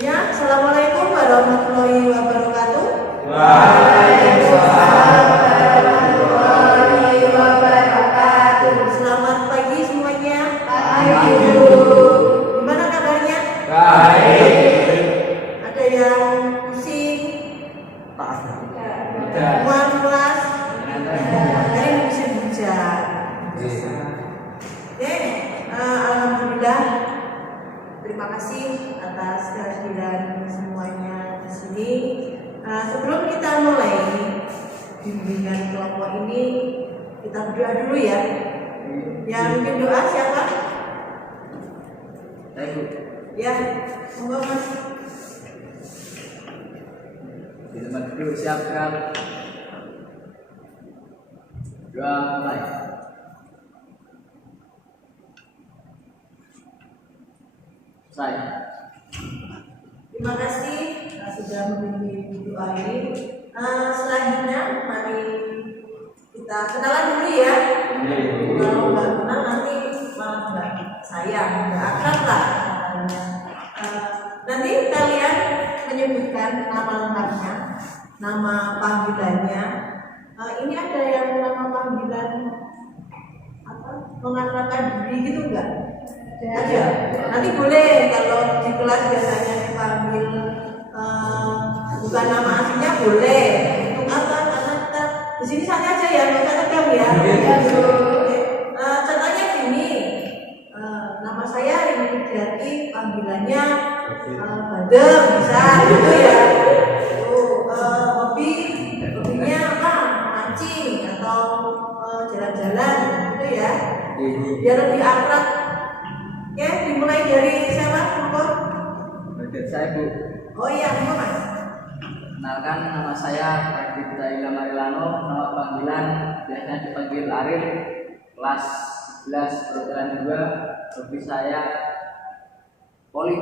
Ya, Assalamualaikum warahmatullahi wabarakatuh. Waalaikumsalam warahmatullahi wabarakatuh. Selamat pagi semuanya. Pagi. Gimana kabarnya? Baik. Ada yang pusing? Mual kelas? Hari ini bisa hujan. Oke, alhamdulillah. Terima kasih atas kehadiran semuanya di sini. Sebelum kita mulai bimbingan kelompok ini, kita berdoa dulu ya. Yang bimbing doa siapa? Ya, monggo Mas. Di tempat duduk siapkan. Doa mulai. Saya. Terima kasih sudah membimbing doa ini. Selanjutnya mari kita kenalan dulu ya. Kalau nggak kenal nanti malah nggak sayang, nggak akrab lah katanya. Nanti kalian menyebutkan nama lengkapnya, nama panggilannya. Ini ada yang nama panggilan apa? Mengakrabkan diri gitu nggak? Ada. Nanti boleh kalau di kelas biasanya dipanggil bukan nama aslinya boleh. Untuk apa? Karena kita di sini santai aja ya, nggak usah tegang ya. Contohnya gini, nama saya ini Jati, panggilannya Badem, bisa gitu ya. Hobinya apa? Mancing atau jalan-jalan gitu ya. Biar lebih akrab. Ya, dimulai dari siapa? Bagian saya, Bu. Oh iya, Mas. Kenalkan, nama saya Pradipta Ilham Marilano. Nama panggilan biasanya dipanggil Arif. Kelas 11 perhotelan 2. Hobi saya poli.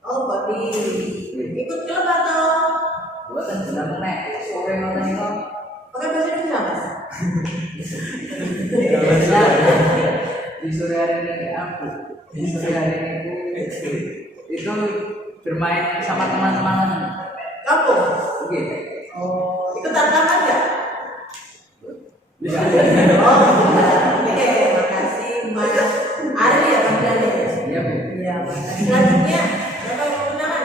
Oh, Bobby. Ikut klub atau Buatan jeneng nek sore ngoten niku. pakai bahasa Indonesia, Mas? Di sore hari ini aku di sore hari ini itu bermain sama teman-teman Kamu? oke. Oh, ikut tantangan nggak? Bisa. Oh, oke, makasih Mas. Ada ya panggilannya? Iya, Bu. Iya, Mas. Selanjutnya, siapa yang mau kenalan?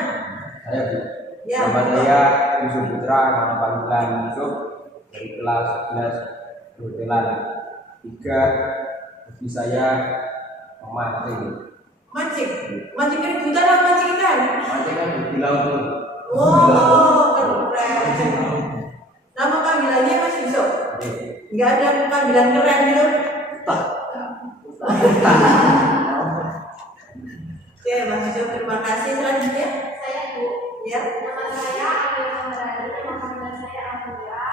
Saya, Bu. Ya, Nama saya Yusuf Putra, nama panggilan Yusuf, dari kelas 11 perhotelan 3. Hobi saya memancing. Mancing. Mancing kan hutan apa mancing ikan? Mancing kan di laut, Bu. Oh, keren. Nama panggilannya Mas Yusuf? Nggak ada panggilan keren gitu? Oke, Mas Yusuf, terima kasih. Selanjutnya, Saya Bu, ya. nama saya Amelia Merani, nama panggilan saya Amelia.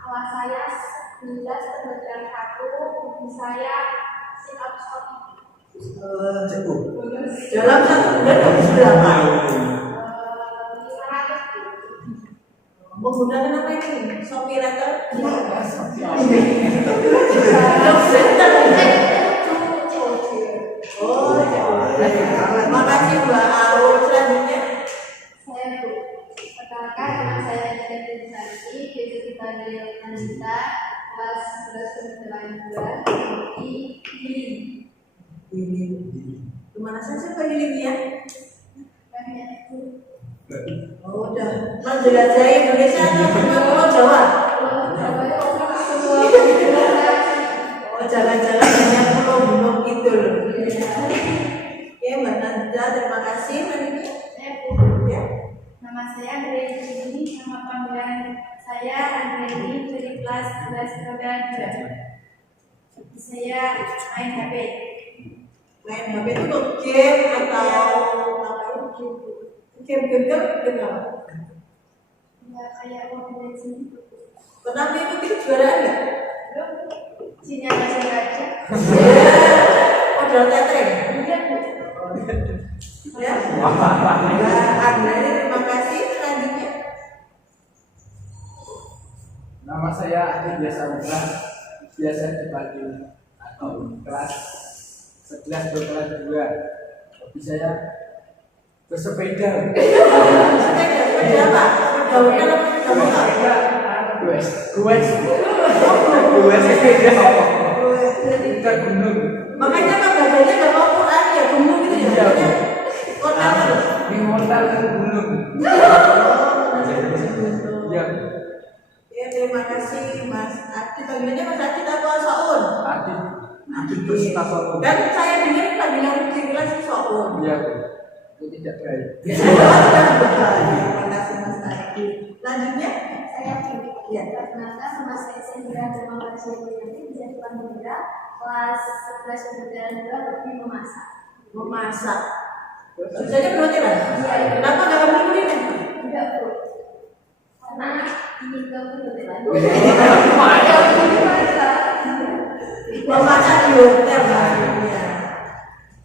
Kelas saya 11 perhotelan 1, hobi saya sit up squat. Dalam satu bulan habis berapa? 500 Bu. Menggunakan apa ini? Shopee Letter? Oh, terima kasih Mbak Aul. Selanjutnya, Saya Bu, perkenalkan nama saya Jati Santi, biasa dipanggil Anita. Kelas 11 perhotelan 2, hobi healing. ini kemana saja Pak Hilingnya? Banyak Bu. Oh, udah menjelajah Indonesia atau cuma Pulau Jawa? Oh, jangan-jangan hanya pulau-pulau gitu loh. Ya, Mbak Nanda, terima kasih. Selanjutnya, Saya Bu, ya. nama saya Andreini, nama panggilan saya Andreini dari kelas 11 perhotelan 2. Saya main HP. Main HP itu untuk game atau apa itu? Game apa? Ya kayak Mobile Legends. Pernah mengikuti kejuaraan nggak? Belum. Sinyal baca. Modal tetreng? Iya Bu. Ya. Mbak Andreini, terima kasih. Selanjutnya, Nama saya Adi Biasa Putra. Biasa dipanggil atau kelas 11 perhotelan 2. Hobi saya Bersepeda. Sepeda apa? Sepeda hotel, sepeda motor. Gue sepeda. Kita gunung. Makanya kan badannya nggak mau Quran ya gunung gitu ya. Iya. Makanya hotel terus. Di hotel gunung. Iya. Ya terima kasih Mas Adi. Panggilannya Mas Adi atau Saun? Adi terus kita solo. Dan saya dengar panggilan di kelas Saun. Iya. Itu tidak baik. Terima kasih Mas Adi. Lanjutnya? Saya Fitri. Ya. Perkenalkan nama saya Sendira Derma Barsiwati, bisa dipanggil Dira, kelas 11 kebetulan 2 hobi memasak. Memasak. Susahnya berarti lah. Kenapa nggak ambil kuliner? Tidak Bu, karena ini ke kebetulan. Memasak di hotel lah.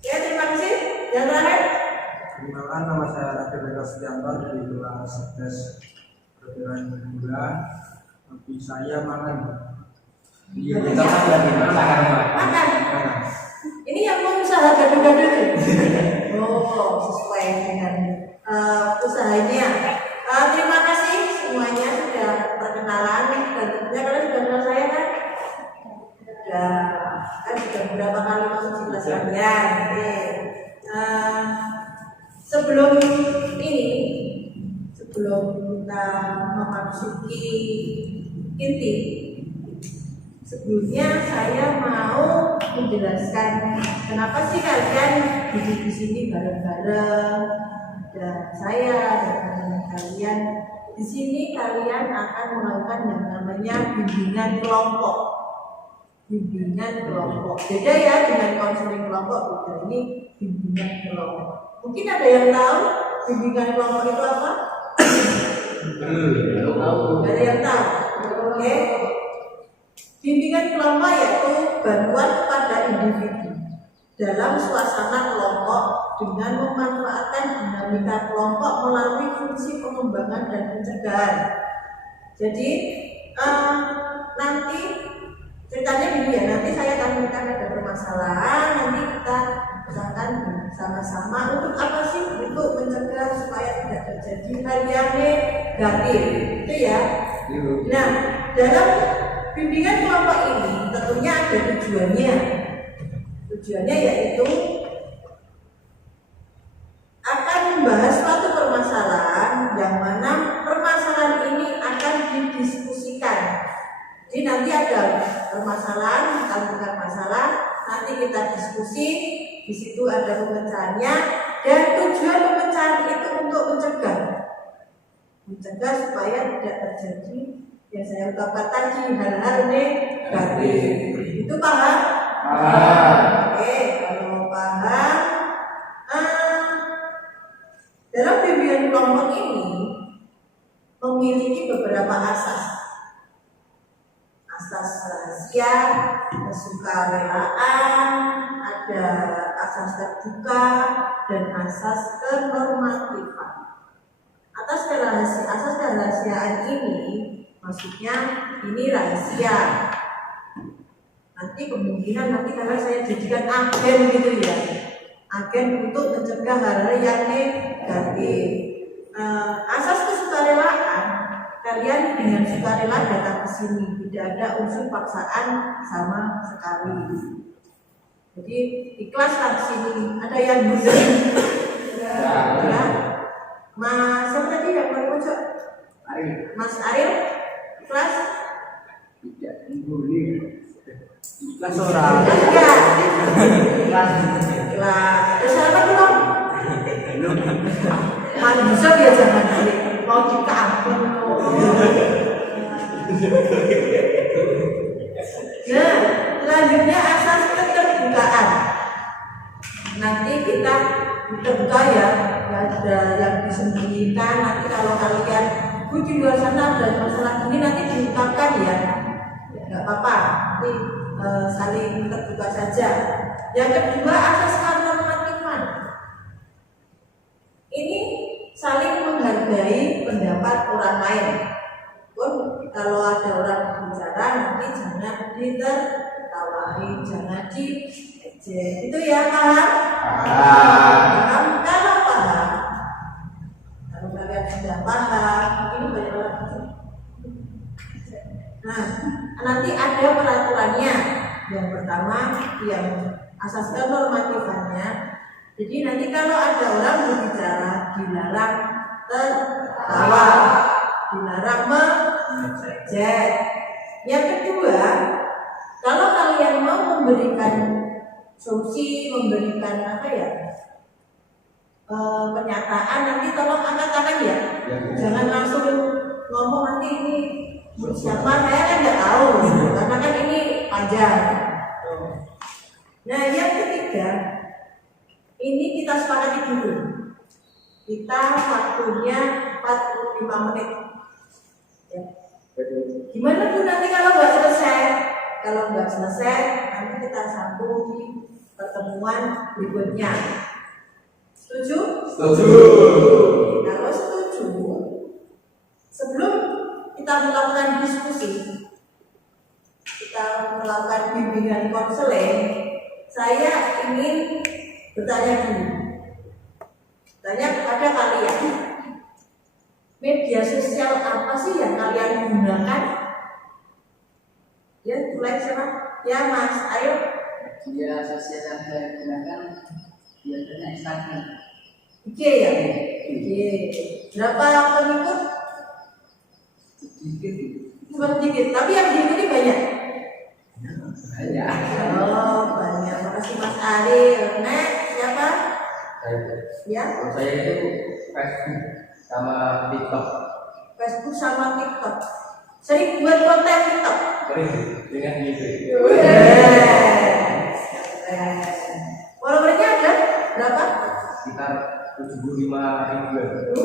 Ya terima kasih. Yang terakhir. Perkenalkan, nama saya Rafi Beka Sujanto dari kelas 11 kebetulan 2. Hobi saya makan. Iya, kita kan lagi makan. Makan. Ini yang mau usaha gaduh-gaduh nih. Oh, sesuai dengan usahanya. Terima kasih semuanya sudah perkenalan dan tentunya kalian sudah kenal saya kan? Sudah beberapa kali masuk di kelas kalian. Oke. Sebelum kita memasuki inti, sebelumnya saya mau menjelaskan kenapa sih kalian duduk di sini bareng-bareng. Dan saya dan teman-teman kalian di sini kalian akan melakukan yang namanya bimbingan kelompok. Bimbingan kelompok beda ya dengan konseling kelompok, beda ini bimbingan kelompok. Mungkin ada yang tahu bimbingan kelompok itu apa? Ada yang tahu? Oke. Bimbingan kelompok yaitu bantuan kepada individu dalam suasana kelompok dengan memanfaatkan dinamika kelompok melalui fungsi pengembangan dan pencegahan. Jadi nanti ceritanya gini ya, nanti saya akan ada permasalahan, nanti kita akan sama-sama untuk apa sih? Untuk mencegah supaya tidak terjadi hal yang negatif, itu ya. Nah, dalam bimbingan kelompok ini tentunya ada tujuannya. Tujuannya yaitu akan membahas suatu permasalahan yang mana permasalahan ini akan didiskusikan. Jadi nanti ada permasalahan, kita bukan masalah, nanti kita diskusi, di situ ada pemecahannya, dan tujuan pemecahan itu untuk mencegah supaya tidak terjadi yang saya ucapkan tadi hal-hal negatif. Itu paham? Oke, kalau paham, dalam bimbingan kelompok ini memiliki beberapa asas rahasia, kesukarelaan, ada asas terbuka dan asas kenormatifan. Asas kerahasiaan ini maksudnya ini rahasia. Nanti kemungkinan kalian saya jadikan agen gitu ya, agen untuk mencegah hal-hal yang negatif. Asas kesukarelaan, kalian dengan sukarela datang ke sini, tidak ada unsur paksaan sama sekali. Jadi ikhlaslah di sini. Ada yang buzzer? Ya. Mas siapa tadi yang paling pojok? Mas Ariel, ikhlas? Tidak boleh. Ikhlas orang. Enggak. Ikhlas. Ikhlas. Terus apa belum? Bisa dia jangan mau dikampung. Nah, selanjutnya asas keterbukaan. Nanti kita terbuka ya, ada yang disembunyikan. Nanti kalau kalian di luar sana ada masalah ini nanti diungkapkan ya, nggak apa-apa. Nanti saling terbuka saja. Yang kedua asas kenormatifan. Ini saling menghargai pendapat orang lain. Kalau ada orang bicara nanti jangan ditertawai, jangan diejek. Itu ya paham? Paham. Kalau paham, nanti ada peraturannya. Yang pertama yang asas kenormatifannya. Jadi nanti kalau ada orang berbicara dilarang tertawa, dilarang mengejek. Yang kedua, kalau kalian mau memberikan solusi, memberikan pernyataan, nanti tolong angkat tangan ya. Jangan langsung ngomong nanti ini siapa, saya kan nggak tahu, karena kan ini panjang. Nah yang ketiga, ini kita sepakati dulu. Kita waktunya 45 menit. Ya. Gimana tuh nanti kalau nggak selesai? Kalau nggak selesai, nanti kita sambung di pertemuan berikutnya. Setuju? Setuju. Kalau setuju, sebelum kita melakukan diskusi, kita melakukan bimbingan konseling, saya ingin bertanya dulu. Tanya kepada kalian, media sosial apa sih yang kalian gunakan? Ya, mulai siapa? Ya Mas, ayo. Media sosial yang saya gunakan biasanya Instagram. Oke ya? Oke. Berapa pengikut? Sedikit. Cuma sedikit, tapi yang diikuti banyak. Banyak. Oh, banyak. Makasih Mas Ariel. Nek, siapa? Ya, Kalau saya itu Facebook sama TikTok. Facebook sama TikTok. Sering buat konten TikTok. Sering dengan YouTube. Followernya ada berapa? Sekitar 75.000.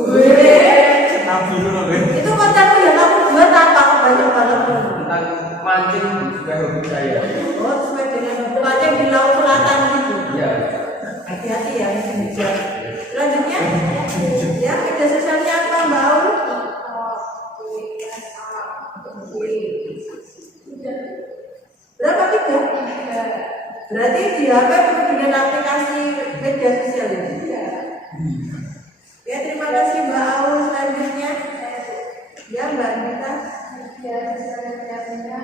Nabi itu loh, Ben. Itu kontenmu yang kamu buat apa? Banyak banget. Tentang mancing juga hobi saya. Oh, sesuai dengan tempatnya di laut selatan gitu. Iya. Hati-hati ya, ini hujan. Selanjutnya, ya media sosialnya apa Mbak Aul? Berapa tiga? Berarti di HP penuh dengan aplikasi media sosial ini. Ya, terima kasih Mbak Aul. Selanjutnya, ya Mbak Anita. Media sosial yang saya punya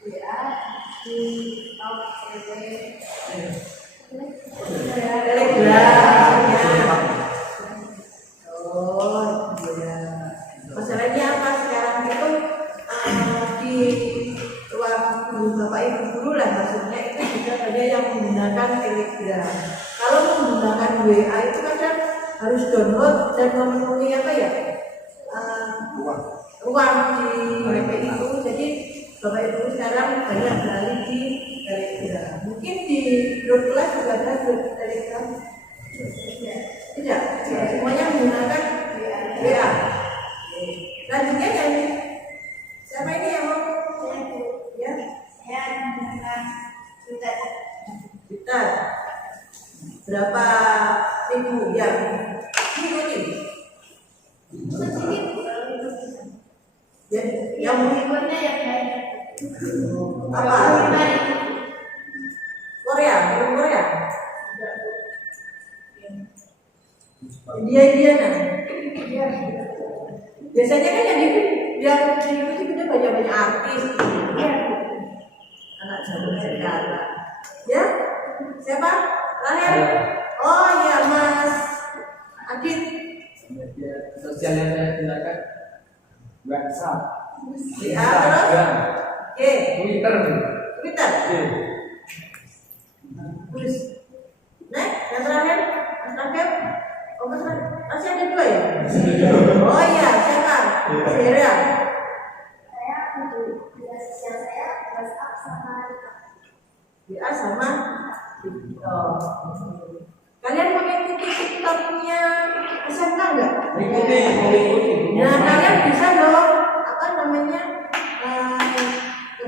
WA, di Telegram. Oh, iya. Masalahnya apa sekarang itu di ruang guru Bapak Ibu guru lah maksudnya itu juga ada yang menggunakan Telegram. Kalau menggunakan WA itu kadang harus download dan memenuhi ruang di WP itu. Jadi Bapak Ibu sekarang banyak beralih di Telegram. Mungkin di grup kelas juga ada grup Telegram. Tidak, semuanya menggunakan WA. Selanjutnya yang siapa ini yang mau? Ya, saya menggunakan Twitter. Twitter. Berapa ribu yang mengikuti? Sedikit. Yang Pengikutnya yang baik. apa? Korea, belum Korea. India kan? Biasanya kan yang diikuti kita banyak artis. Anak zaman sekarang. Ya, siapa? Rahel. Oh iya Mas Adit. Media sosial yang saya gunakan WhatsApp, Ya, terus? Oke. Twitter. Twitter. Terus. Nah, yang terakhir, Mas Rahel. Oh, Mas Rahel. Masih ada dua ya? Oh iya, siapa? Sera. Saya untuk media sosial saya WhatsApp sama WA sama TikTok. Kalian mengikuti TikToknya SMK enggak? Mengikuti. Nah, kalian bisa dong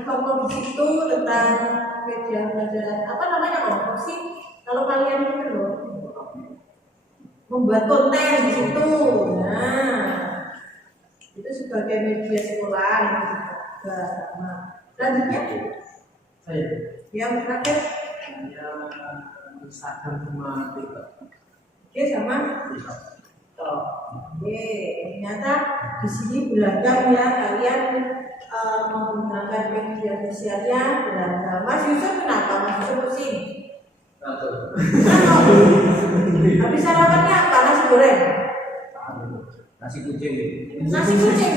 kelompok di situ tentang media pelajaran kelompok sih kalau kalian itu loh membuat konten di situ. Nah, itu sebagai media sekolah. Nah, selanjutnya Saya. yang terakhir Instagram sama TikTok. Oke sama TikTok. Oke, ternyata di sini beragam ya, kalian menggunakan media sosialnya beragam. Mas Yusuf kenapa? Mas Yusuf pusing? Habis sarapannya apa? Nasi goreng? Nasi kucing. Nasi kucing.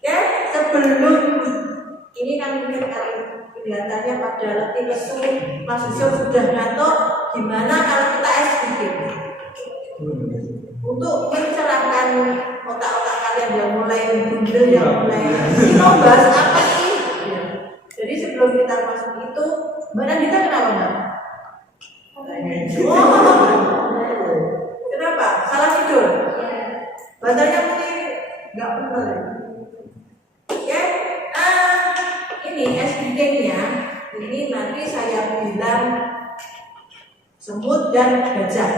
Ya, sebelum ini kan mungkin kelihatannya pada letih lesu, Mas Yusuf sudah ngantuk. Gimana kalau kita SBD? Untuk mencerahkan otak-otak kalian yang mulai bundel, yang mulai ini mau bahas apa sih? Ya. Jadi sebelum kita masuk itu, Mbak Nandita kenapa Mbak? Kenapa? Salah tidur? Bantalnya mungkin nggak benar. Oke, ini SBD-nya ini nanti saya bilang semut dan gajah.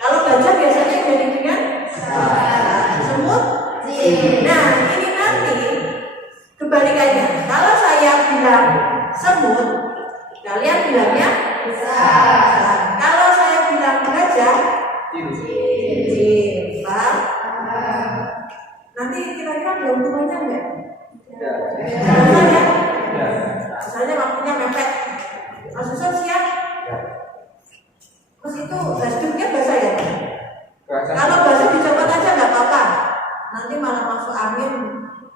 Kalau gajah biasanya identik dengan semut. Nah, ini nanti kebalikannya. Kalau saya bilang semut, kalian bilangnya besar. Kalau saya bilang gajah, kecil. Paham? Nanti kira-kira ada hubungannya enggak? Jangan ya. Misalnya waktunya mepet. Mas Yusuf siap? Mas itu hasduknya basah ya? Kalau basah dicopot aja nggak apa-apa. Nanti malah masuk angin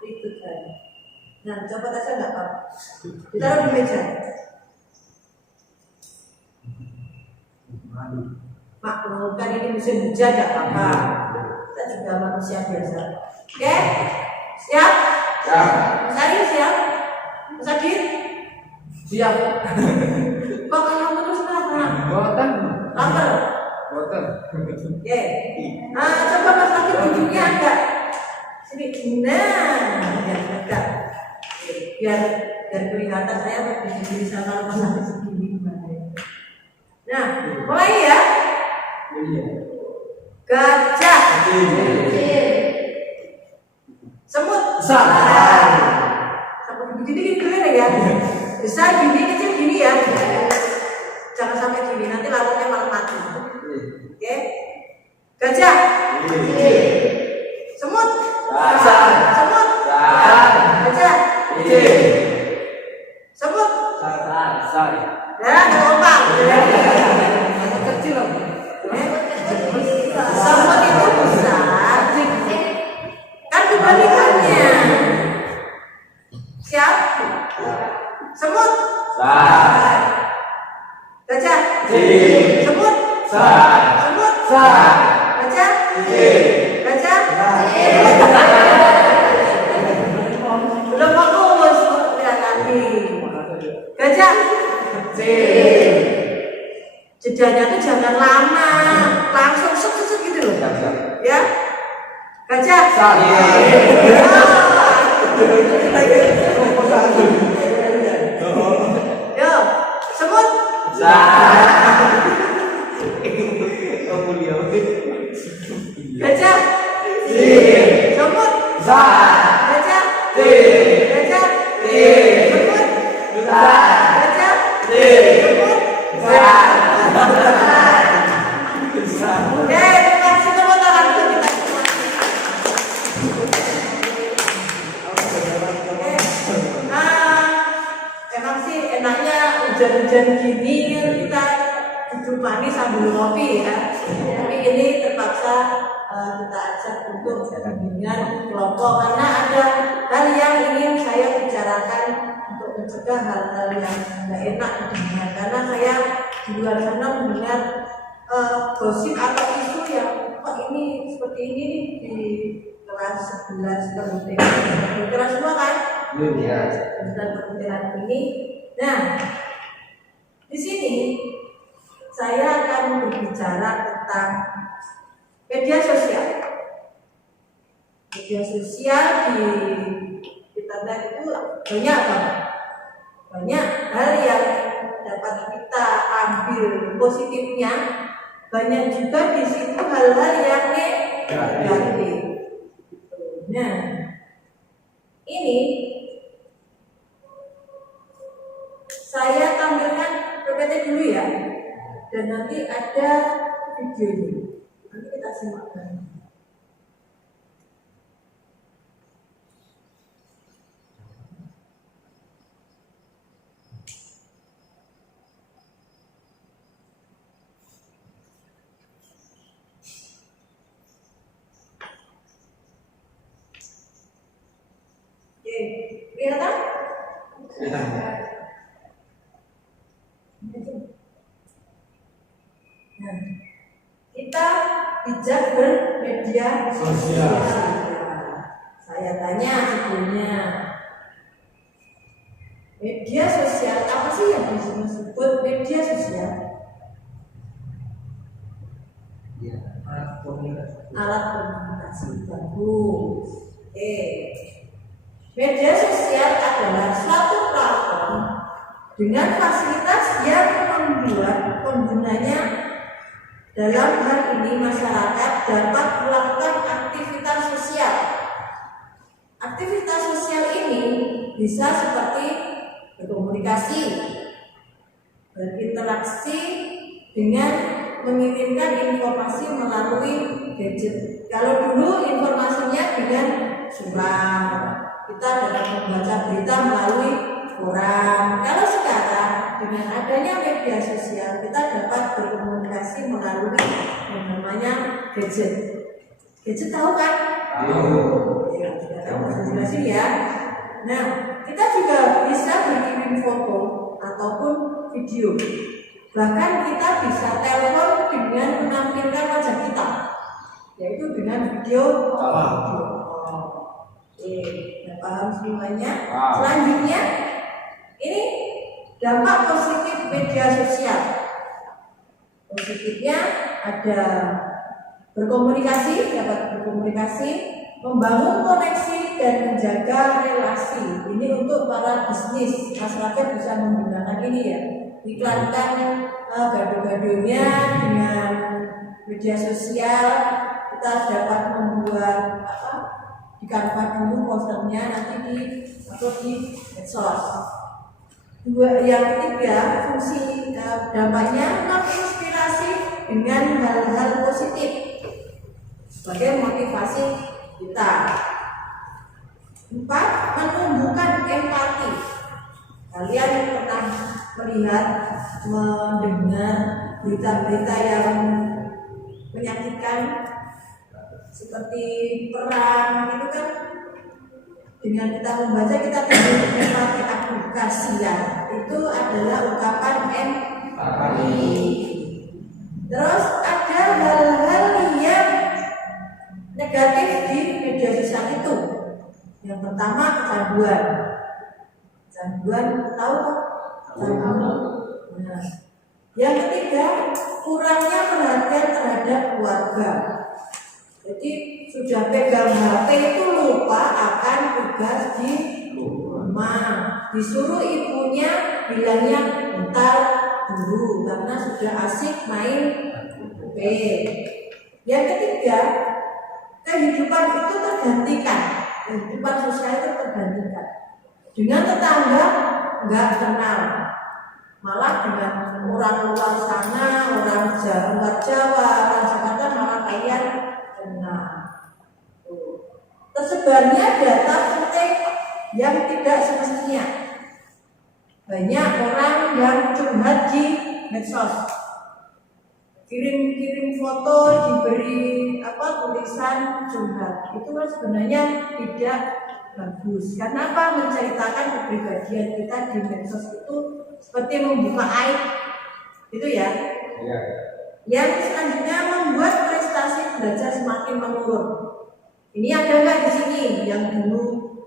ribet kan. Nah, copot aja nggak apa-apa. Ditaruh di meja. Maklum kan ini musim hujan nggak apa-apa. Kita juga manusia biasa. Oke? Siap? Siap. Mas Ari siap? Mas Adit? Siap. Kok kamu terus kenapa? Boten. Lapar? Boten. Oke. Coba Mas Adit duduknya agak sini. Nah, agak. Biar kelihatan saya berdiri sama Mas Adit segini. Nah, mulai ya. Gajah. Semut. Besar. Sampai begini keren ya. Besar gini, kecil gini ya. Jangan sampai gini, nanti lalatnya malah mati. Oke. Gajah. Semut. Semut. Gajah. Semut. Besar. Ya, kompak. Kecil loh. Semut itu besar. Kan kebalikannya. Siap? Semut. Gajah. Semut. Semut. Gajah. Gajah. Belum fokus lihat lagi. Gajah. Jedanya tuh jangan lama, langsung sut gitu loh. Ya. Gajah. Yo, semut. Gajah. Semut. Gajah. Gajah. Semut. Gajah. Semut. Oke, terima kasih tepuk tangan untuk kita semua. Emang sih enaknya hujan-hujan gini kita duduk manis sambil ngopi ya. Tapi ini terpaksa kita ajak untuk bimbingan kelompok karena ada hal yang ingin saya bicarakan untuk mencegah hal-hal yang tidak enak didengar. Karena saya di luar sana mendengar gosip atau isu yang kok ini seperti ini di kelas 11 kelas semua kan? Dan perhutian ini. Nah, di sini saya akan berbicara tentang media sosial. Media sosial di internet itu banyak banget. Banyak hal yang dapat kita ambil positifnya, banyak juga di situ hal-hal yang negatif. Nah, ini saya tampilkan PPT dulu ya, dan nanti ada videonya. Nanti kita simak. Kelihatan? Nah, kita bijak bermedia sosial. Saya tanya sebelumnya, media sosial apa sih yang disebut media sosial? Alat komunikasi. Bagus. Media sosial adalah suatu platform dengan fasilitas yang membuat penggunanya, dalam hal ini masyarakat, dapat melakukan aktivitas sosial. Aktivitas sosial ini bisa seperti berkomunikasi, berinteraksi dengan mengirimkan informasi melalui gadget. Kalau dulu informasinya dengan surat, kita dapat membaca berita melalui koran. Kalau sekarang dengan adanya media sosial, kita dapat berkomunikasi melalui yang namanya gadget. Gadget tahu kan? Tahu. Ya, sudah tahu, saya jelasin ya. Nah, kita juga bisa berkirim foto ataupun video. Bahkan kita bisa telepon dengan menampilkan wajah kita, yaitu dengan video call. Nah, paham semuanya? Selanjutnya, ini dampak positif media sosial. Positifnya ada berkomunikasi, dapat berkomunikasi, membangun koneksi dan menjaga relasi. Ini untuk para bisnis, masyarakat bisa menggunakan ini ya. Iklankan gado-gadonya dengan media sosial. Kita dapat membuat di Canva dulu posternya, nanti di medsos. Yang ketiga, fungsi dampaknya menginspirasi dengan hal-hal positif sebagai motivasi kita. 4. Menumbuhkan empati. Kalian pernah melihat, mendengar berita-berita yang menyakitkan seperti perang itu kan? Dengan kita membaca, kita timbul empati, aku kasihan. Itu adalah ungkapan empati. Terus ada hal-hal yang negatif di media sosial itu. Yang pertama, kecanduan. Kecanduan, tahu kan? Nah, yang ketiga, kurangnya perhatian terhadap keluarga. Jadi sudah pegang HP itu lupa akan tugas di rumah. Disuruh ibunya bilangnya bentar dulu karena sudah asik main HP. Yang ketiga, kehidupan itu tergantikan. Kehidupan sosial itu tergantikan. Dengan tetangga nggak kenal, malah dengan orang luar sana, orang luar Jawa, orang Jakarta malah kalian kenal. Tersebarnya data penting yang tidak semestinya. Banyak orang yang curhat di medsos, kirim foto, diberi tulisan curhat. Itu kan sebenarnya tidak bagus. Karena apa? Menceritakan kepribadian kita di medsos itu seperti membuka aib, itu ya. Yang selanjutnya membuat prestasi belajar semakin menurun. Ini ada nggak di sini yang dulu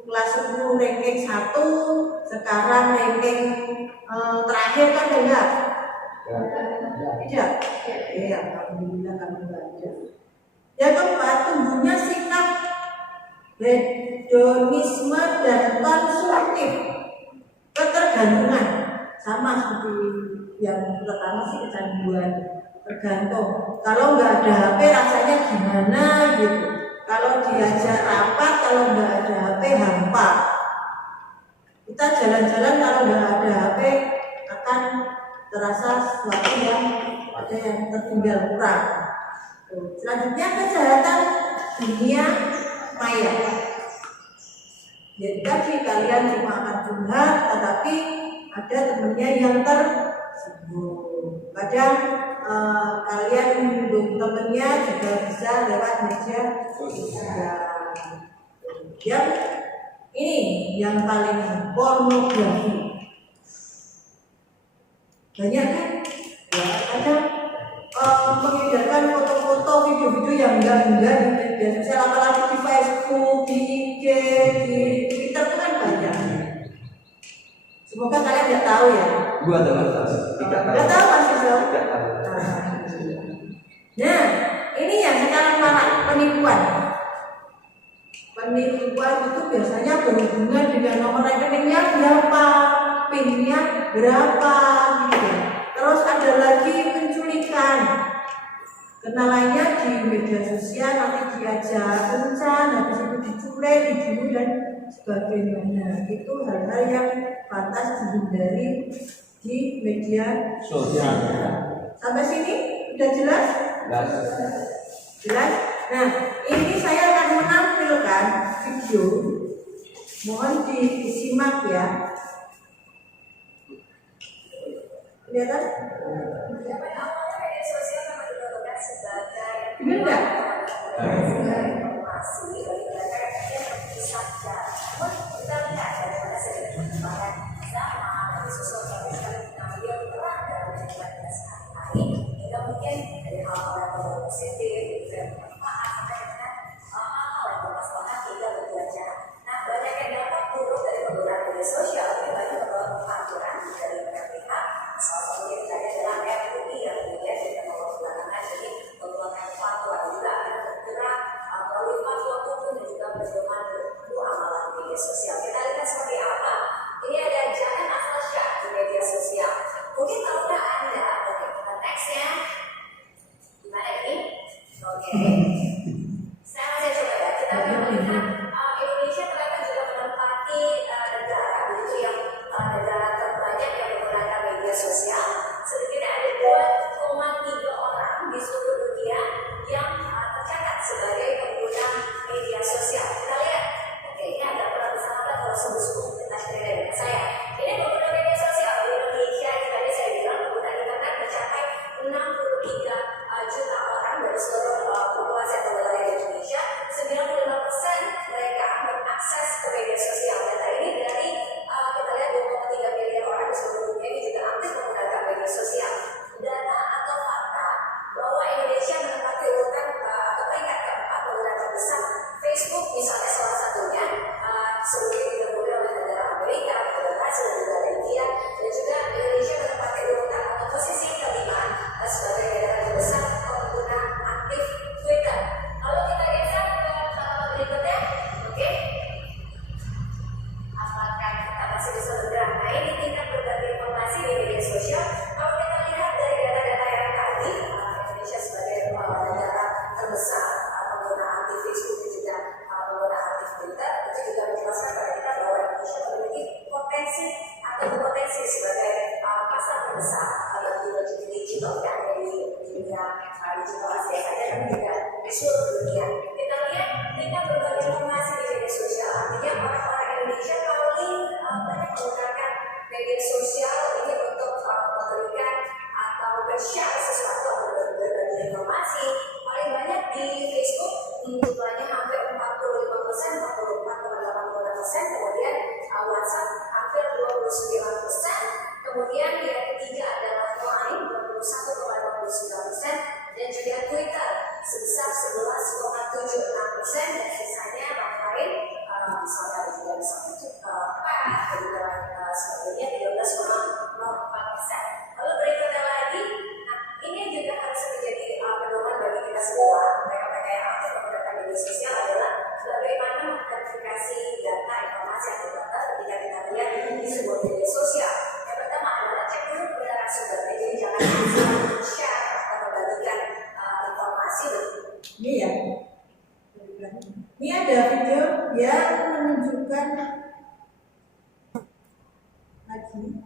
kelas 10 ranking 1, sekarang ranking terakhir kan enggak? Tidak. Ya, alhamdulillah kami belajar. Yang keempat, tumbuhnya sikap hedonisme dan konsumtif, ketergantungan. Sama seperti yang pertama sih, kecanduan, tergantung. Kalau nggak ada HP rasanya gimana gitu. Kalau diajak rapat, kalau nggak ada HP hampa. Kita jalan-jalan kalau nggak ada HP akan terasa sesuatu yang ada yang tertinggal kurang. Selanjutnya, kejahatan dunia maya. Jadi tadi kalian cuma akan curhat, tetapi ada temennya yang tersinggung. Kadang kalian menyinggung temennya juga bisa lewat media sosial. Yang Ini yang paling pornografi. Banyak kan? Ya, ada mengedarkan foto-foto, video-video yang enggak di media sosial, apalagi di Facebook, di IG, di Twitter itu kan banyak. Semoga kalian nggak tahu ya. Gua tahu, tidak tahu. Nggak tahu Mas Izo? Tidak tahu. Nah, ini yang sekarang marak penipuan. Penipuan itu biasanya berhubungan dengan nomor rekeningnya berapa, PIN-nya berapa, gitu. Terus ada lagi penculikan. Kenalannya di media sosial, nanti diajak kencan, habis itu diculik, dibunuh dan sebagainya. Nah, itu hal-hal yang pantas dihindari di media sosial. Sampai sini udah jelas? Jelas? Nah, ini saya akan menampilkan video. Mohon disimak ya. Kelihatan? Benar nggak? Ini ada video yang menunjukkan lagi.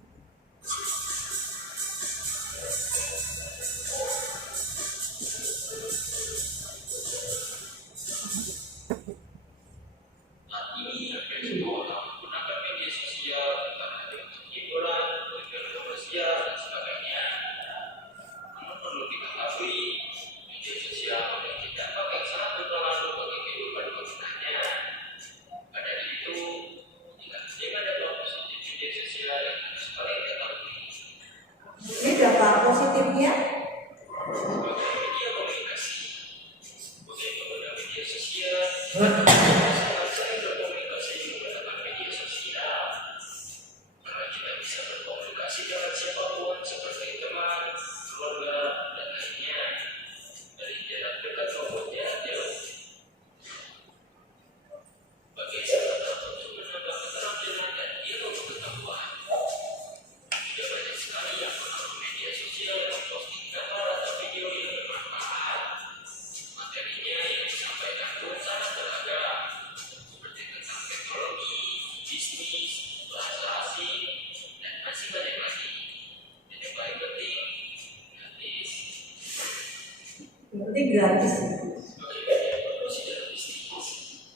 Yang penting gratis.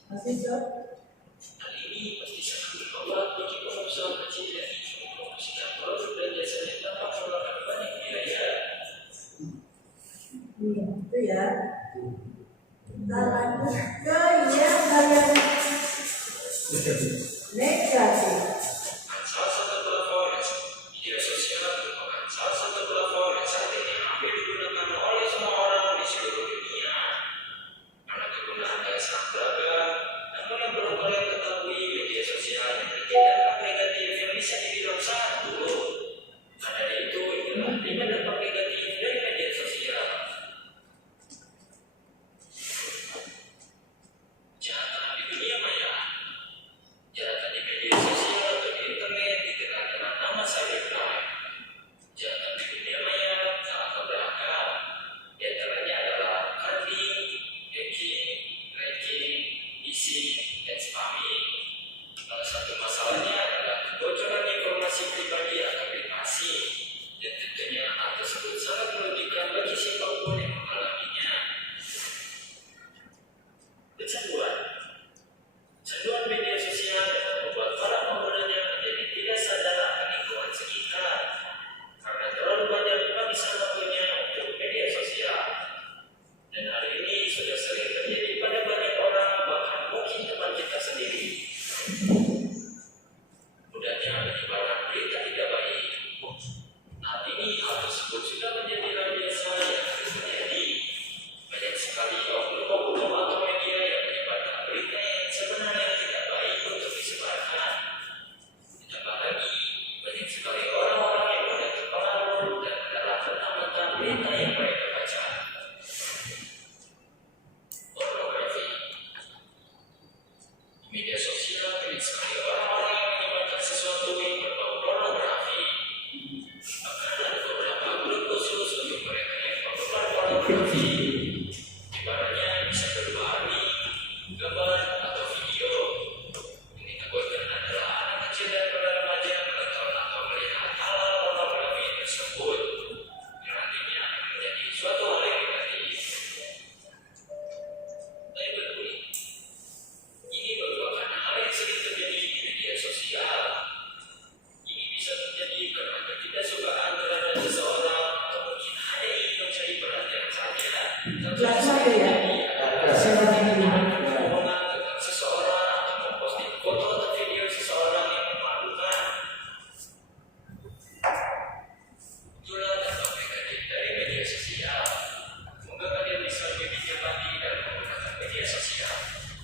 Masih so? Itu ya. Kita lanjut ke yang bagian negatif.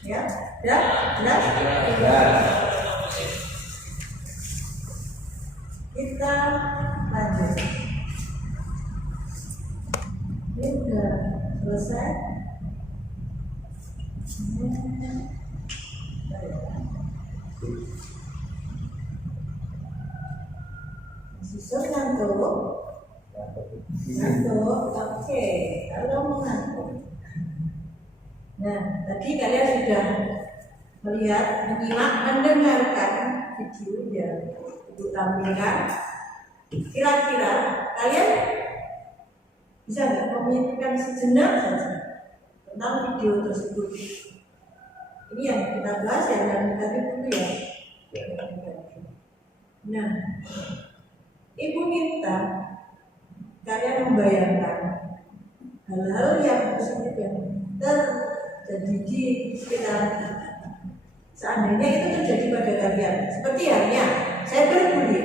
Ya, benar? Kita lanjut. Ini sudah selesai. Siswa ngantuk. Ngantuk, oke. Kalau mengantuk. Nah, tadi kalian sudah melihat, menyimak, mendengarkan video yang Ibu tampilkan. Kira-kira kalian bisa nggak memikirkan sejenak saja tentang video tersebut? Ini yang kita bahas ya, yang negatif itu ya. Nah, Ibu minta kalian membayangkan hal-hal yang positif yang terjadi di sekitar kita. Seandainya itu terjadi pada kalian, seperti halnya saya berbuli.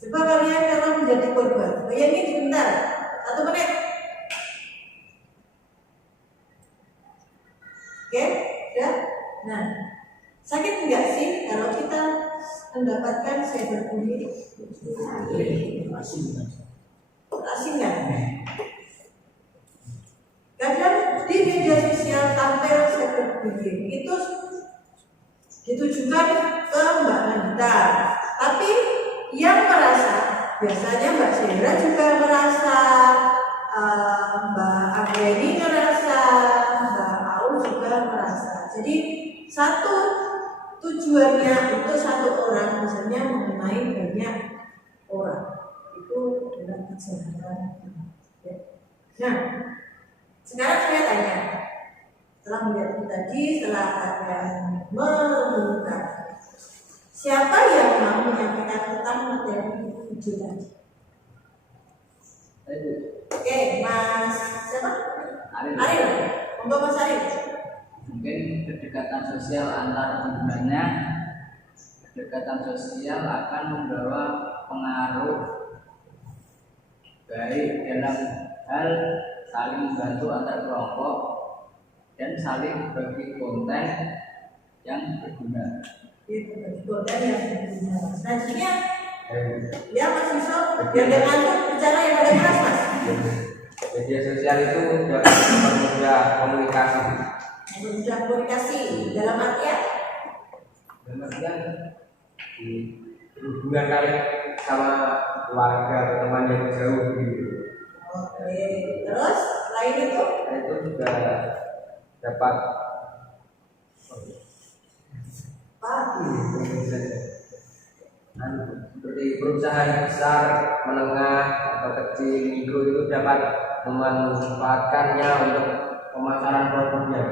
Coba kalian kalau menjadi korban, bayangin sebentar, 1 menit. Oke? Nah, sakit enggak sih kalau kita mendapatkan cyberbullying? Asing nggak? Kadang di media sosial tampil cyberbullying itu ditujukan ke Mbak Nanda, tapi yang merasa biasanya Mbak Sera juga merasa, Mbak Agbeni merasa, Mbak Au juga merasa. Jadi satu tujuannya untuk satu orang, misalnya mengenai banyak orang, itu adalah kejahatan. Nah, sekarang saya tanya, setelah melihat itu tadi, setelah kalian menentukan, siapa yang mau menyampaikan tentang materi video tadi? Oke, Mas siapa? Aril. Monggo Mas Aril. Mungkin kedekatan sosial antar penggunanya, kedekatan sosial akan membawa pengaruh baik dalam hal saling membantu antar kelompok dan saling berbagi konten yang berguna. Konten yang berguna. Selanjutnya, ya Mas Yusuf, biar dia ngantuk bicara yang ada keras Mas. Media sosial itu dapat mempermudah komunikasi. Mempermudah komunikasi dalam artian Di hubungan kalian sama keluarga atau teman yang jauh gitu. Oke, terus selain itu juga dapat seperti perusahaan besar, menengah atau kecil, mikro itu dapat memanfaatkannya untuk pemasaran produknya.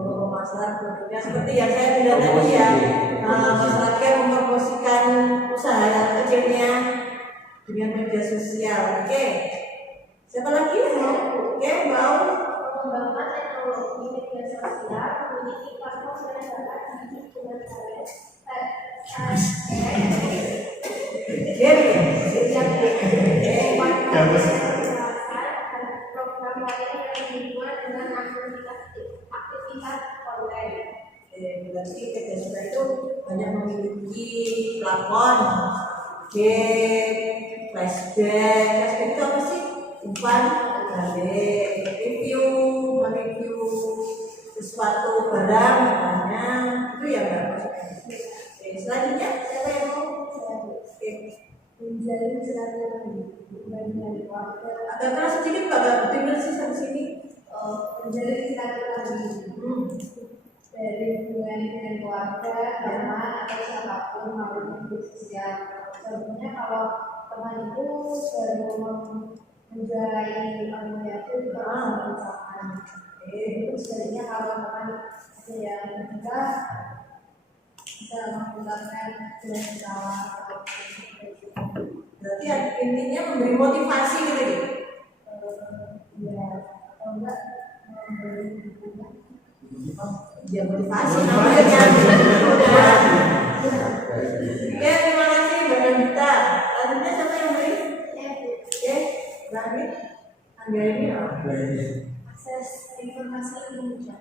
Masalah produknya seperti yang saya bilang tadi ya, masyarakat mempromosikan usaha yang kecilnya dengan media sosial. Oke, siapa lagi yang mau? Oke, mau Mengembangkan teknologi media sosial memiliki platform yang dapat dididik dengan cara program lain yang dibuat dengan aktivitas online. Berarti media sosial itu banyak memiliki platform, game, flashback itu apa sih? Umpan, review sesuatu barang, misalnya itu ya nggak maksudnya. Oke, selanjutnya siapa yang mau? Menjalin silaturahmi dengan keluarga. Agak keras sedikit Pak, dengar sih sampai sini. Menjalin silaturahmi dari hubungan dengan keluarga, teman atau siapapun melalui media sosial. Contohnya kalau teman itu baru menjuarai ilmunya itu mengucapkan. Itu sebenarnya kalau teman ada yang juga bisa menggunakan dengan cara atau Berarti intinya memberi motivasi gitu ya? ya, kalau enggak memberi dukungan. Ya motivasi namanya. Ya terima kasih Mbak Nandita. Selanjutnya siapa yang beri? Oke, terakhir Angga ini. Akses informasi yang mudah.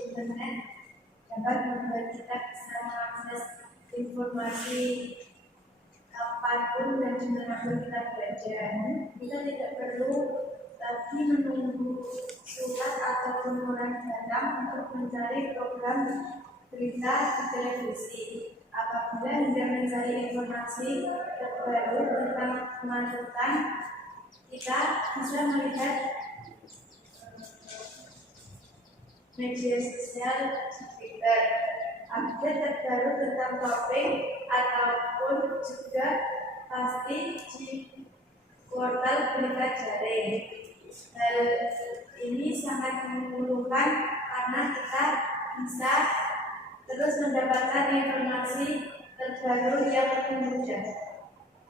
Internet dapat membuat kita bisa mengakses informasi kapanpun dan dimanapun kita belajar. Kita tidak perlu lagi menunggu surat ataupun orang datang untuk mencari program berita di televisi. Apabila hendak mencari informasi terbaru tentang kemacetan, kita bisa melihat media sosial Twitter, update terbaru tentang topik ataupun juga pasti di portal berita jaring. Hal ini sangat menguntungkan karena kita bisa terus mendapatkan informasi terbaru yang lebih mudah.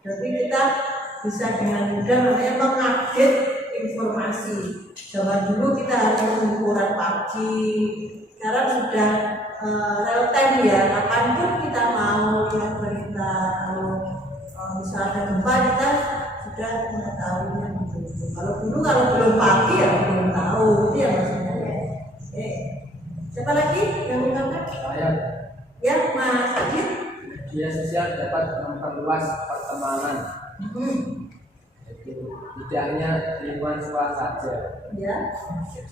Berarti kita bisa dengan mudah namanya mengupdate informasi. Zaman dulu kita harus mengukuran pagi, sekarang sudah real time ya. Kapanpun kita mau lihat berita, kalau misalnya gempa kita sudah mengetahuinya dulu. Kalau dulu kalau belum pagi ya belum tahu, itu ya maksudnya. sosial dapat memperluas pertemanan. Tidak hanya lingkungan sekolah saja. Ya.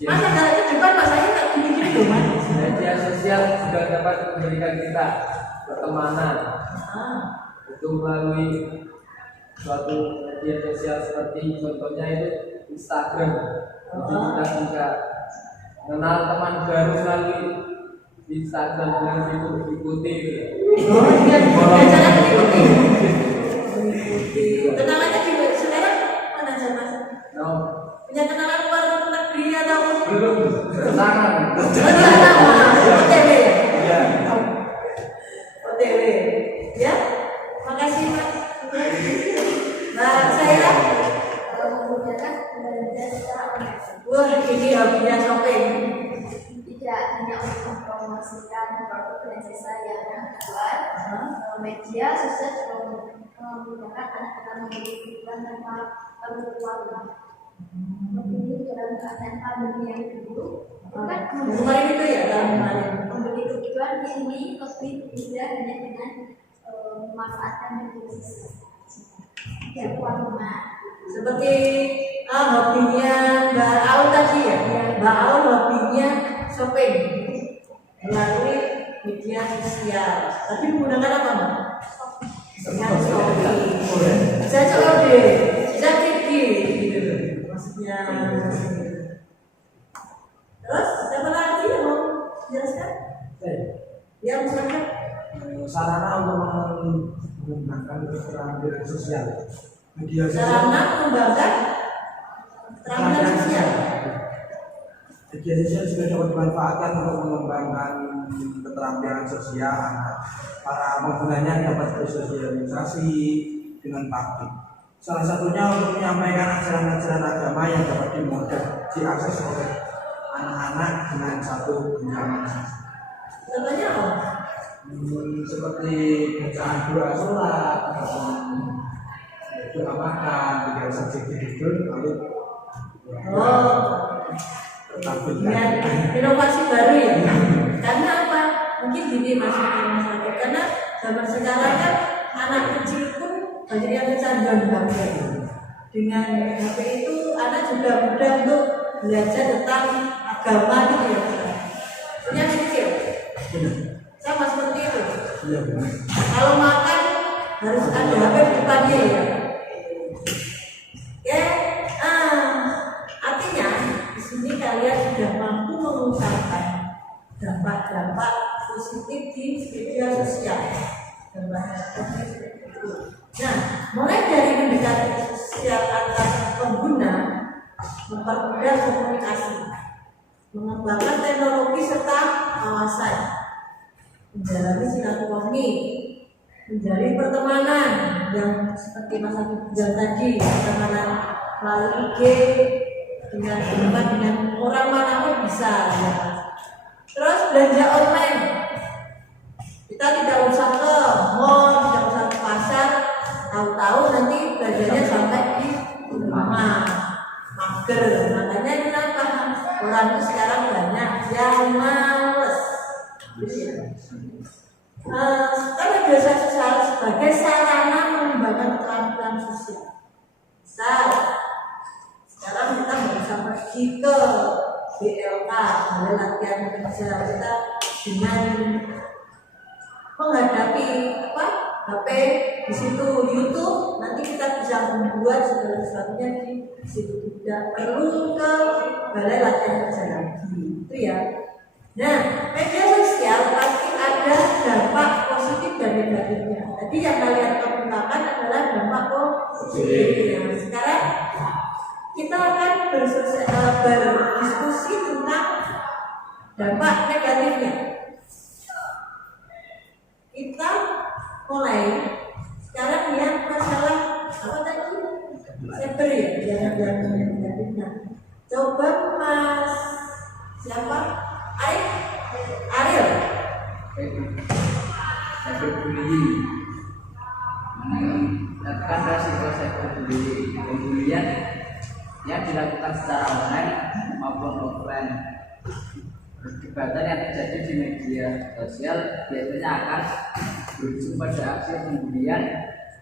Masa kalau ke depan masanya nggak gini-gini loh mas. Media sosial juga dapat memberikan kita pertemanan. Itu melalui suatu media sosial seperti contohnya itu Instagram. Jadi kita bisa mengenal teman baru melalui Instagram dengan diikuti. Oh iya, cara mengikuti. Kenalannya juga sekarang mana aja mas? Punya kenalan luar negeri atau? Belum, kenalan. OTW ya? Iya. OTW. Ya, makasih mas. Nah, saya menggunakan belanja secara online. wah ini hobinya shopping. Tidak hanya untuk mempromosikan produk dan jasa yang keluar, media sosial juga memudahkan anak-anak membeli kebutuhan tanpa perlu keluar rumah. Ini dalam keadaan pandemi yang dulu, kan Kemarin itu ya, tahun kemarin. membeli kebutuhan ini lebih mudah hanya dengan memanfaatkan media sosial. Tidak keluar rumah. Seperti hobinya Mbak Aul tadi ya, Mbak Aul hobinya shopping melalui media sosial. Tapi menggunakan apa Mbak? Dengan Shopee. Bisa COD, bisa kredit, gitu. Maksudnya. Terus siapa lagi yang mau jelaskan? Ya misalkan. Sarana untuk menggunakan keterampilan sosial. Media sosial. Sarana mengembangkan keterampilan sosial. Media sosial juga dapat dimanfaatkan untuk mengembangkan keterampilan sosial anak. Para penggunanya dapat bersosialisasi dengan publik. Salah satunya untuk menyampaikan ajaran-ajaran agama yang dapat diakses oleh anak-anak dengan satu genggaman. Contohnya apa? Seperti bacaan doa sholat, doa makan, tiga subjek tidur, lalu dengan inovasi baru ya. Karena apa? Mungkin gini masyarakat. Karena zaman sekarang kan anak kecil pun banyak yang kecanduan HP. Dengan HP itu anak juga mudah untuk belajar tentang agama gitu ya. Punya kecil. Sama seperti itu. iya benar. Kalau makan harus ada HP di depannya ya. Ya, artinya di sini kalian sudah mampu mengungkapkan dampak-dampak positif di media sosial. Nah, mulai dari mendekati sosial antar pengguna, mempermudah komunikasi, mengembangkan teknologi serta kawasan, menjalani silaturahmi, menjalin pertemanan yang seperti Mas Abi bilang tadi, pertemanan melalui IG dengan orang manapun bisa. Ya. Terus belanja online, kita tidak usah ke mall, tidak usah ke pasar, tahu-tahu nanti belanjanya sampai di rumah, mager. Makanya kenapa orang itu sekarang banyak yang males. Kan media sosial sebagai sarana mengembangkan keterampilan sosial. Misal, sekarang kita bisa pergi ke BLK, Balai Latihan Kerja, kita dengan menghadapi HP di situ YouTube, nanti kita bisa membuat segala sesuatunya di situ, tidak perlu ke Balai Latihan Kerja lagi, itu ya. Nah, media sosial pasti ada dampak positif dan negatifnya. Tadi yang kalian kemukakan adalah dampak positif. Nah, sekarang kita akan berdiskusi tentang dampak negatifnya. Kita mulai sekarang lihat masalah apa tadi? Cyber ya, yang negatifnya. Coba Mas siapa? Ariel. Cyberbullying meningkatkan resiko cyberbullying, pembulian yang dilakukan secara online maupun offline. perdebatan yang terjadi di media sosial biasanya akan berujung pada aksi pembulian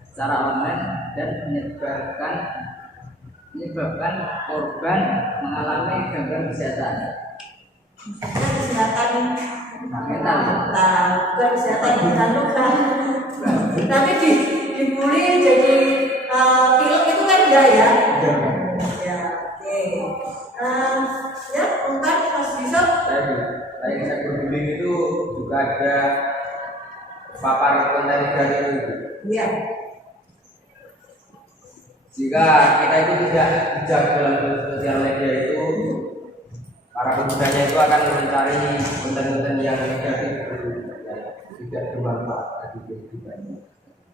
secara online dan menyebabkan korban mengalami gangguan kesehatan. Kesehatan Mental. bukan kesehatan bukan luka. Tapi dibully jadi film itu kan enggak ya? Ya, oke. Ya, Untan Mas Yusuf. Tadi cyberbullying itu juga ada paparan konten negatif itu. Iya. Jika kita itu tidak bijak dalam sosial media itu, para penggunanya itu akan mencari konten-konten yang negatif, tidak bermanfaat bagi kehidupan.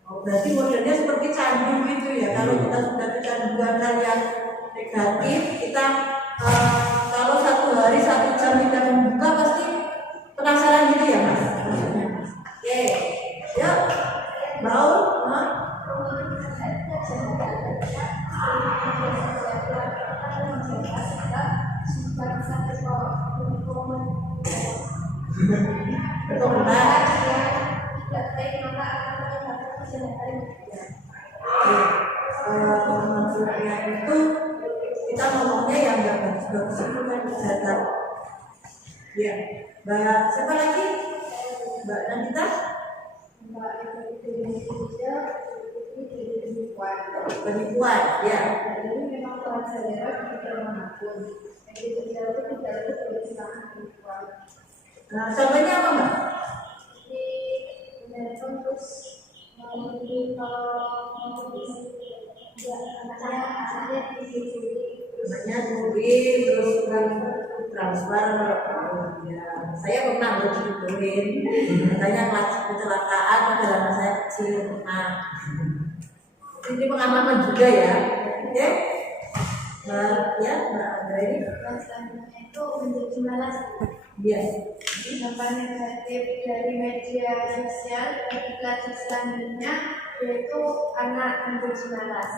Oh, berarti modelnya seperti candu gitu ya. Kalau kita sudah kecanduan yang negatif, kita kalau 1 hari 1 jam tidak membuka pasti penasaran gitu ya Mas. Oke, yuk mau? Komentar. Maksudnya itu kita ngomongnya yang nggak bagus-bagus itu kan kesehatan. Ya, Mbak siapa lagi? Mbak Nandita? Penipuan, ya. Jadi memang pelajaran tidak manapun. Media sosial itu tidak ada tulisan penipuan. Nah, contohnya apa Mbak? Jadi menelpon terus mau di saya Namanya duit, terus kan transfer. Ya, saya pernah digituin. Katanya kelas kecelakaan pada anak saya kecil. Nah, ini pengalaman juga ya. Oke? Ya, Mbak Andra ini. selanjutnya itu menjadi malas. Iya. Dampak negatif dari media sosial bagi pelajar selanjutnya yaitu anak menjadi malas.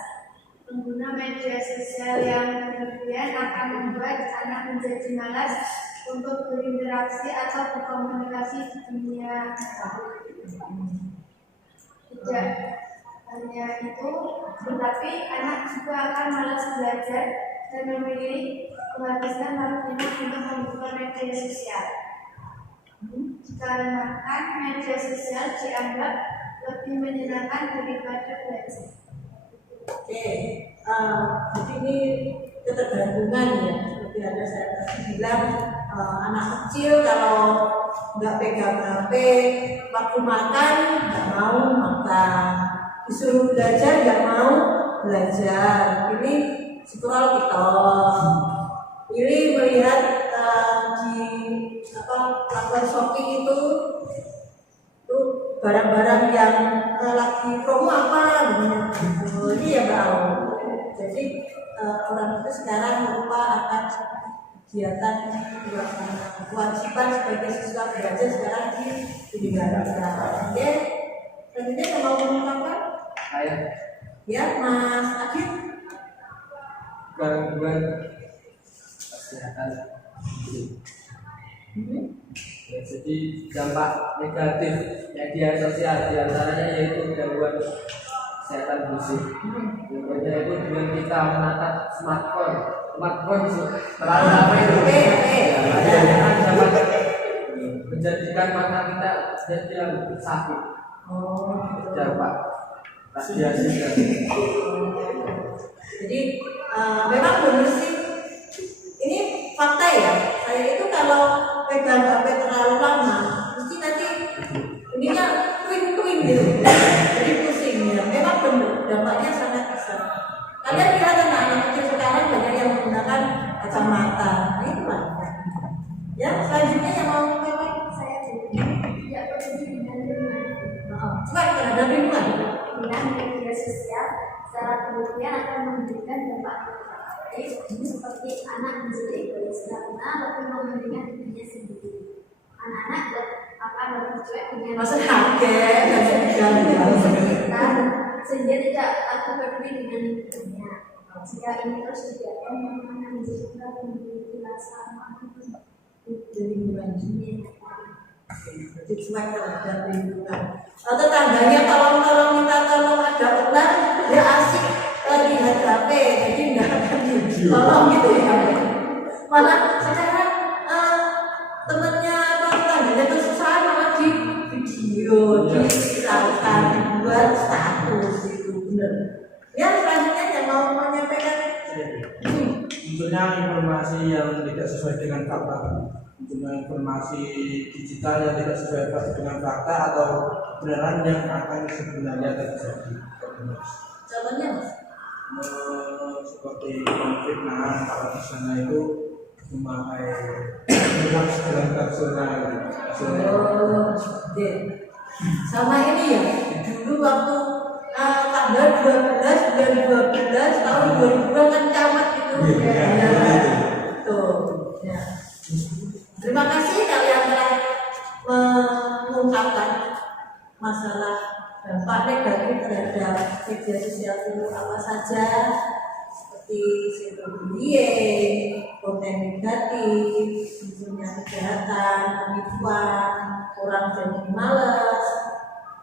Pengguna media sosial yang berlebihan akan membuat anak menjadi malas untuk berinteraksi atau berkomunikasi di dunia nyata. Tidak hanya itu, tetapi anak juga akan malas belajar dan memilih menghabiskan waktunya untuk membuka media sosial. Dikarenakan media sosial dianggap lebih menyenangkan daripada belajar. Oke, jadi ini ketergantungan ya, seperti ada saya tadi bilang anak kecil kalau nggak pegang HP waktu makan nggak mau makan, disuruh belajar nggak mau belajar, ini scroll TikTok, ini melihat di platform Shopee itu barang-barang yang lagi promo apa gitu. Ini ya Mbak Au. Jadi orang itu sekarang lupa akan kegiatan kewajiban sebagai siswa belajar sekarang di negara kita. Oke, selanjutnya yang mau mengungkapkan? Saya Ya, Mas Agit. gangguan kesehatan. Ya, jadi dampak negatif media sosial diantaranya yaitu gangguan kesehatan fisik. Contohnya itu dengan kita menatap smartphone terlalu lama itu dapat menjadikan mata kita jadi sakit. Dampak radiasi. Jadi memang benar sih. Ini fakta ya. Saya itu kalau pegang HP terlalu lama, mesti nanti ininya twin gitu. Jadi pusing ya. Memang benar dampaknya sangat besar. Kalian lihat anak-anak kecil sekarang banyak yang menggunakan kacamata. Nah itu lah. Ya, selanjutnya yang mau ngomong Saya tidak peduli dengan lingkungan. coba terhadap lingkungan. Penggunaan media sosial secara berlebihan akan memberikan dampak negatif seperti anak menjadi egois karena lebih mementingkan dirinya sendiri. Anak-anak akan lebih cuek dengan Masa kaget dan sekitar sehingga tidak akan peduli dengan lingkungannya. Jika ini terus dibiarkan, anak menjadi berat memiliki rasa aman. jadi gimana? sedikit cuek terhadap lingkungan. Tetangganya tolong minta tolong ada ular, dia asik lihat HP, jadi nggak akan tolong gitu ya. Malah sekarang temennya atau tetangganya itu susah malah di video, diviralkan, dibuat status itu bener. Ya selanjutnya yang mau menyampaikan munculnya informasi yang tidak sesuai dengan fakta, munculnya informasi digital yang tidak sesuai dengan fakta atau kebenaran yang akan sebenarnya terjadi. contohnya Mas? Seperti fitnah kalau di sana itu memakai dalam personal. Oh, sama ini ya, dulu waktu tanggal 12 bulan 12 tahun 2002 kan camat itu. Tuh. Ya. Terima kasih kalian telah mengungkapkan masalah dampak negatif terhadap media sosial itu apa saja, seperti cyberbullying, konten negatif, munculnya kejahatan, penipuan, orang jadi malas,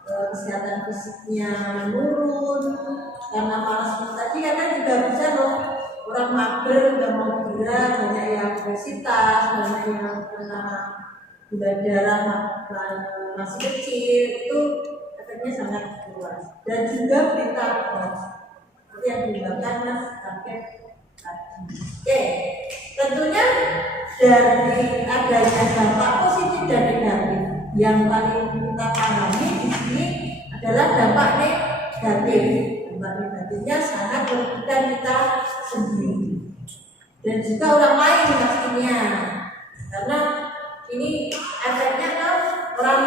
kesehatan fisiknya menurun karena malas tadi, karena juga bisa loh orang mager nggak mau gerak, banyak yang obesitas, banyak yang kena gula darah masih kecil, itu efeknya sangat luas. Dan juga berita hoax seperti yang dilakukan Mas Target tadi. Oke, tentunya dari adanya dampak positif dan negatif, yang paling kita pahami di sini adalah dampak negatif. Dampak negatifnya sangat merugikan kita sendiri dan juga orang lain pastinya, karena ini efeknya ke orang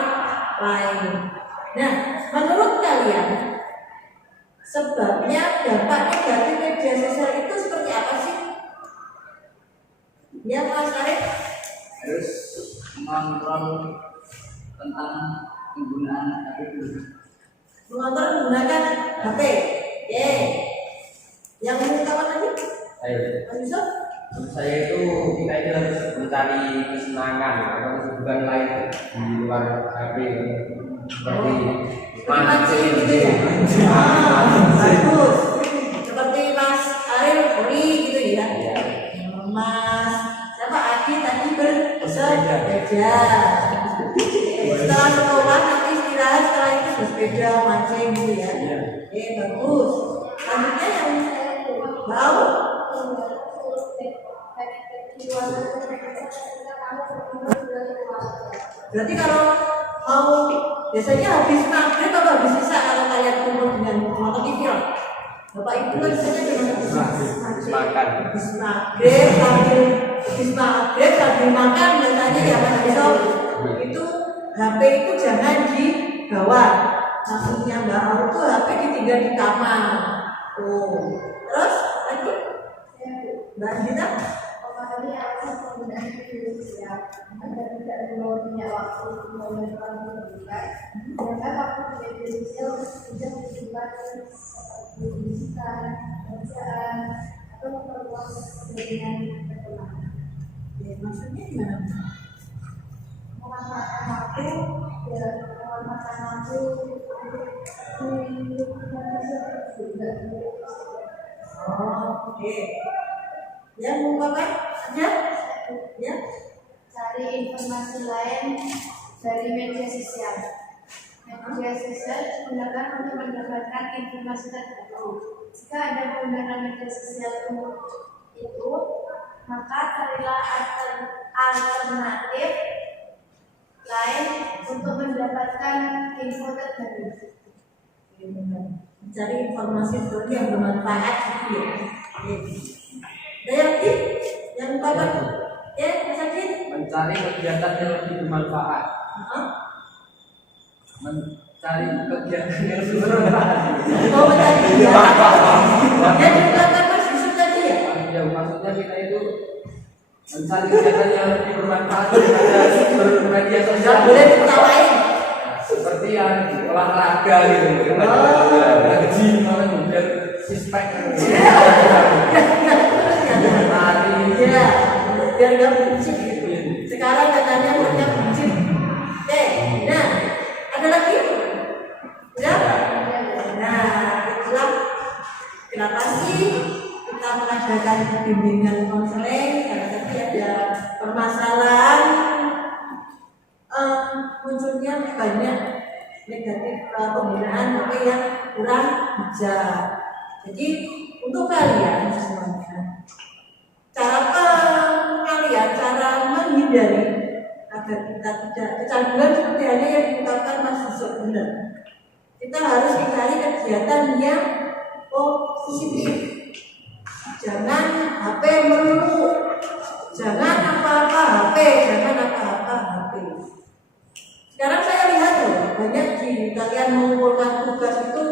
lain. Nah, menurut kalian sebabnya dampak negatif media sosial itu seperti apa sih? Ya Mas Arif? Harus mengontrol tentang penggunaan HP dulu. Mengontrol menggunakan HP. Oke. Yang kawan lagi? Ayo. Mas Yusuf? Menurut saya itu kita itu harus mencari kesenangan atau kesibukan lain di luar HP, seperti mancing gitu ya? Bagus. Seperti Mas Arif Puri gitu ya? Mas siapa Adi tadi bersepeda. Setelah sekolah nanti istirahat, setelah itu bersepeda mancing gitu ya? Bagus. Selanjutnya yang bau. Berarti kalau mau biasanya habis maghrib atau habis isya kalau kalian kumpul dengan nonton TV lah. Bapak Ibu kan biasanya dengan habis makan. Habis maghrib sambil makan biasanya ya Mas Besok itu HP itu jangan dibawa. Maksudnya Mbak Aur itu HP ditinggal di kamar. Terus lagi Mbak Dita? Memahami alasan penggunaan media sosial agar tidak terlalu banyak waktu menonton pendidikan, sehingga waktu media sosial bisa bersifat seperti pendidikan, kerjaan, atau memperluas jaringan pertemanan. Maksudnya gimana? Memanfaatkan waktu di lingkungan sosial juga. Oke. Ya, mau apa aja? Ya. Cari informasi lain dari media sosial. Media sosial digunakan untuk mendapatkan informasi terbaru. Jika ada penggunaan media sosial itu, maka carilah alternatif lain untuk mendapatkan info terbaru. Mencari informasi seperti yang bermanfaat gitu ya. Dayati, yang bapak, ya Mas Adit. Mencari kegiatan yang lebih bermanfaat. Mencari kegiatan yang lebih bermanfaat. Oh, mencari kegiatan. Ya juga kan Mas Yusuf tadi ya. Ya, maksudnya kita itu mencari kegiatan yang lebih bermanfaat daripada bermedia sosial. Nggak boleh diketawain. Seperti yang olahraga gitu, gaji mana juga sispek. Iya, biar nggak buncit gitu. Sekarang katanya banyak buncit. Nah penggunaan HP yang kurang bijak. Jadi untuk kalian semuanya, cara kalian cara menghindari agar kita tidak kecanduan seperti hanya yang diungkapkan Mas Yusuf benar. Kita harus mencari kegiatan yang positif. Jangan HP melulu, jangan apa-apa HP, jangan apa-apa HP. Sekarang saya lihat loh, banyak di kalian mengumpulkan tugas itu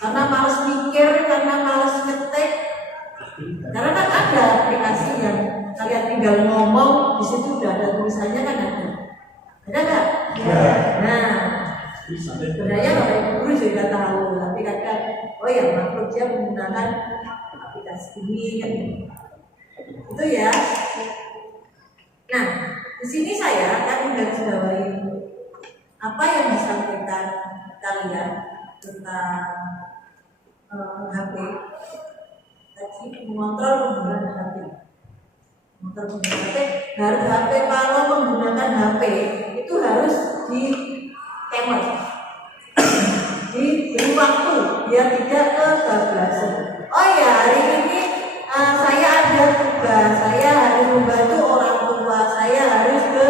karena malas mikir, karena malas ngetik. Karena kan ada aplikasi yang kalian tinggal ngomong, di situ sudah ada tulisannya kan ada. Ada nggak? Ya. Nah, sebenarnya Bapak Ibu guru juga tahu, tapi kadang oh ya makhluk dia menggunakan aplikasi ini kan. Itu ya. Nah, di sini saya akan menggarisbawahi apa yang disampaikan kalian tentang HP. Tadi mengontrol penggunaan HP. Mengontrol penggunaan HP. Harus HP kalau menggunakan HP itu harus di timer, diberi waktu biar tidak kebablasan. Oh ya, hari ini saya ada tugas, saya harus membantu orang tua, saya harus ke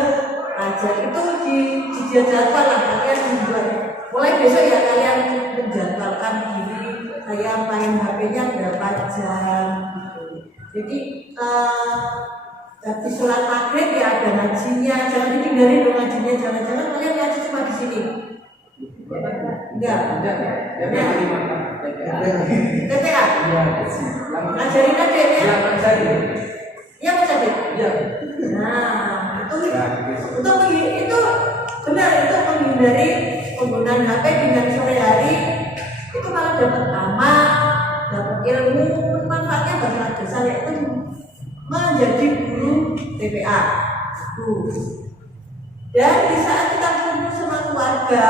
raja. Itu dijadwalkan lah, kalian membuat. Mulai besok ya kalian menjadwalkan diri, saya main HP-nya berapa jam. Gitu. Jadi habis sholat maghrib ya ada ngajinya, jangan ditinggalin dong ngajinya, jangan-jangan kalian ngaji cuma di sini. Enggak. TPA. Ngajarin aja ya. Iya Mas Adit. Iya. Nah, itu benar, itu menghindari penggunaan HP dengan sore hari itu malah dapat amal, dapat ilmu, manfaatnya banyak besar yaitu menjadi guru TPA. Dan di saat kita kumpul sama keluarga,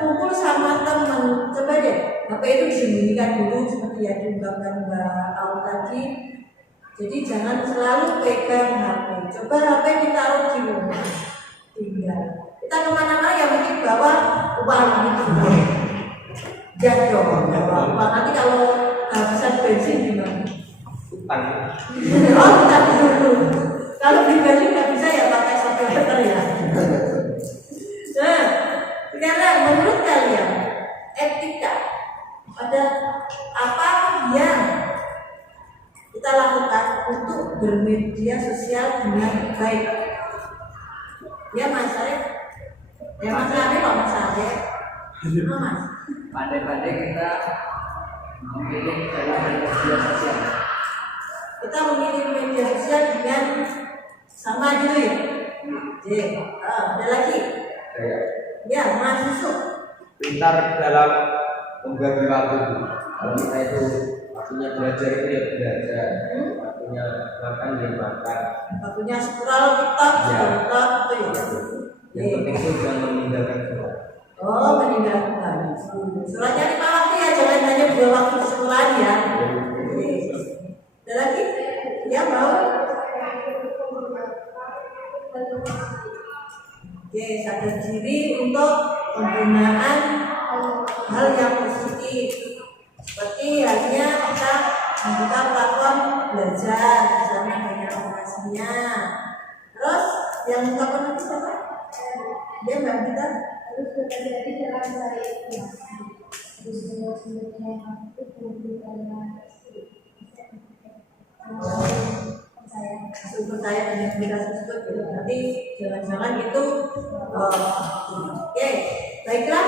kumpul sama teman, coba deh HP itu disembunyikan dulu seperti yang diungkapkan Mbak Aul tadi. Jadi jangan selalu pegang HP. Coba HP ditaruh di rumah. Tinggal kita kemana-mana yang penting bawa uang gitu. Jangan dong, bawa uang. Nanti kalau habisan bensin gimana? Utang. Oh, utang dulu. Kalau beli baju nggak bisa ya pakai sateliter ya. Nah, sekarang menurut kalian etika pada apa yang kita lakukan untuk bermedia sosial dengan baik? Ya Mas Arif, ya Mas Arif, Pak Mas Arif, Mas. Pandai-pandai kita memilih dalam media sosial. Kita memilih media sosial dengan sama gitu ya. Ada lagi? Ya, Mas Yusuf. Pintar dalam membagi waktu. Kalau kita itu waktunya belajar itu ya belajar, waktunya makan ya makan. Waktunya scroll TikTok, itu ya. Yang penting itu jangan meninggalkan sholat. Oh, meninggalkan sholatnya 5 waktu ya, jangan hanya 2 waktu di sekolah ya. Ada lagi? Ya mau? Oke, sadar diri untuk penggunaan hal yang positif. Seperti halnya kita membuka platform belajar, misalnya banyak aplikasinya. Terus yang kapan lagi siapa? Dia Mbak Gita harus belajar dalam baik, harus semuanya itu percaya dengan aplikasi tersebut ya. Nanti jangan-jangan itu oke, baiklah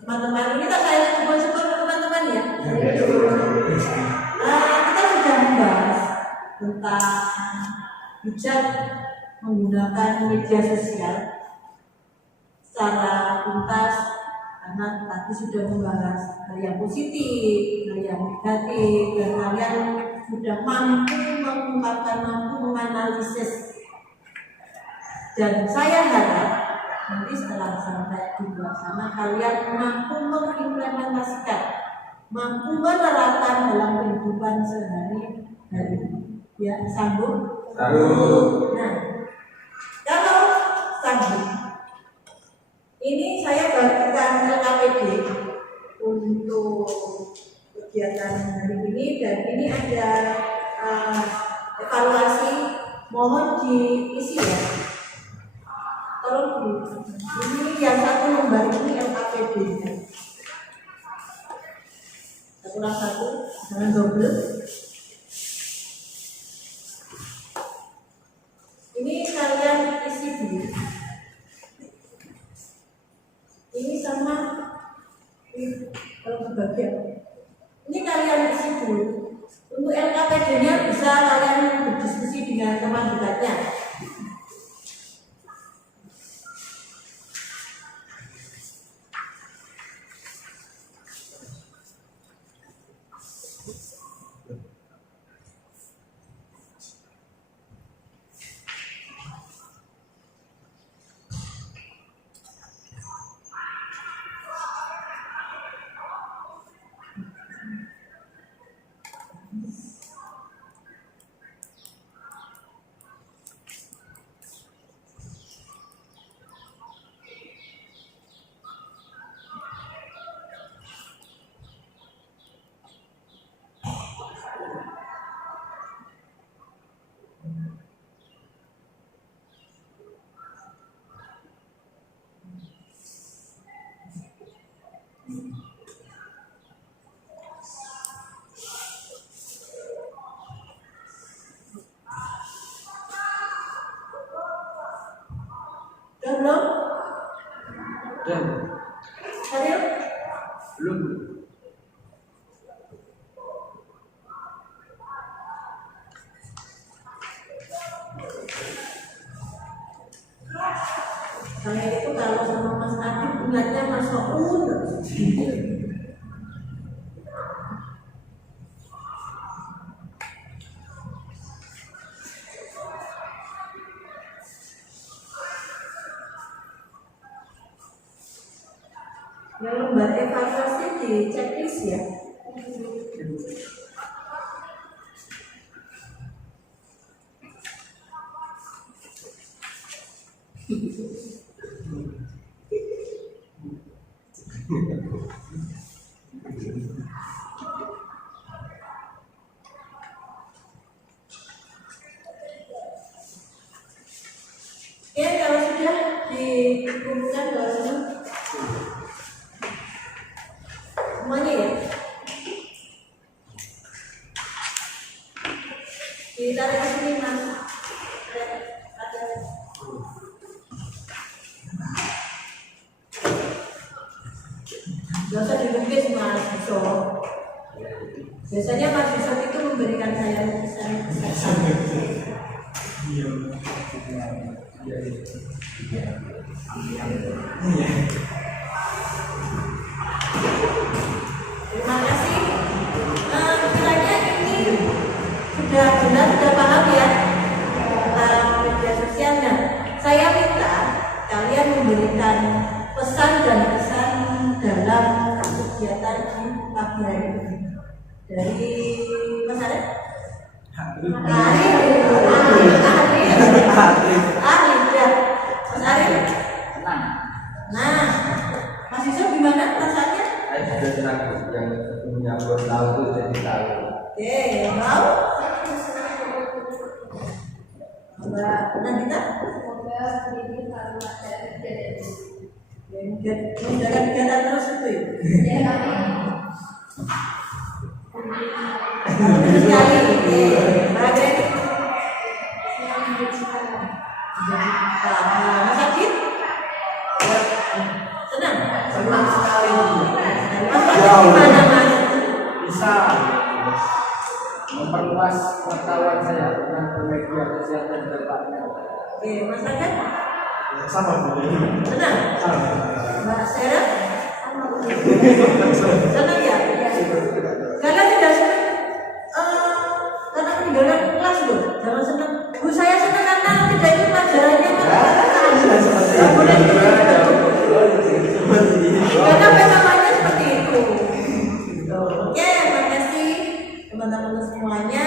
teman-teman, ini tak saya sebut-sebut teman-teman ya. Kita sudah membahas tentang bijak menggunakan media sosial secara tuntas, karena tadi sudah membahas hal yang positif, hal yang negatif, dan kalian sudah mampu mengungkapkan, mampu menganalisis. Dan saya harap nanti setelah sampai di luar sana kalian mampu mengimplementasikan, mampu menerapkan dalam kehidupan sehari-hari. Ya, sambung. Nah, kalau sambung, ini saya bagikan LKPD untuk kegiatan hari ini, dan ini ada evaluasi, mohon diisi ya. Tolong ini yang satu lembar ini LKPD nya. Kurang satu, jangan double. Ini kalian isi dulu. Ini sama kalau bagian. Ini kalian isi dulu. Untuk LKPD-nya bisa kalian berdiskusi dengan teman dekatnya. Udah belum? Dan Hadir? belum. Saya itu kalau sama Mas Adit ingatnya Mas Soun. Yang lembar evaluasi di checklist ya. Oke, kalau sudah dikumpulkan bawahnya semuanya ya. Ditarik ke sini Mas. Ada. Gak usah dilukis Mas Yusuf. Biasanya Mas Yusuf itu memberikan saya lukisan-lukisan. Terima kasih. Kiranya ini sudah jelas, sudah paham ya tentang media sosial. Nah, saya minta kalian memberikan pesan dan kesan dalam kegiatan di pagi hari ini. Dari Mas Arif? Arif ya. Mas Arif? Tenang. Nah, Mas Yusuf gimana perasaannya? Saya sudah senang yang sebelumnya belum tahu itu jadi tahu. Oke, mau? Mbak Nandita? Semoga ini selalu ada kejadian. Menjaga kegiatan terus itu ya? Ya, kami Sekali, oke. Mbak Gret? Mas Adit? Senang? Senang sekali. Mas Adit gimana Mas? Bisa memperluas pengetahuan saya tentang media sosial dan dampaknya. Oke, Mas Adit? Sama Bu. Senang? Sama. Mbak Sarah? Senang ya? Karena tidak senang karena peninggalan kelas loh. Jangan senang. Bu saya senang karena tidak ikut pelajarannya. Tidak boleh karena pengalamannya seperti itu. Oke, terima kasih teman-teman semuanya.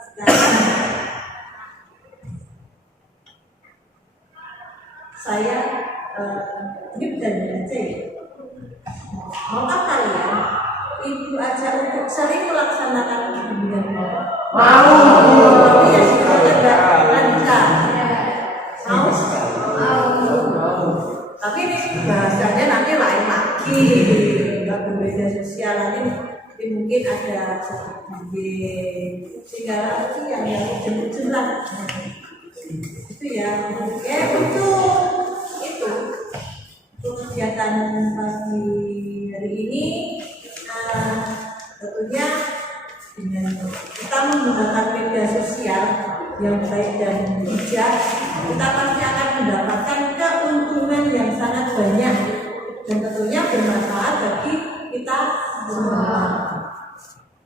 Sekarang saya ini bisa dibaca ya. Maukah kalian ibu ajak untuk sering melaksanakan bimbingan mau? Tapi ya sudah agak lancar. Mau? Tapi ini bahasanya nanti lain lagi, nggak berbeda sosial nanti mungkin ada segala sih yang ujung-ujung lah. Itu ya untuk kegiatan pagi hari ini tentunya dengan kita menggunakan media sosial yang baik dan bijak, kita pasti akan mendapatkan keuntungan yang sangat banyak dan tentunya bermanfaat bagi kita semua.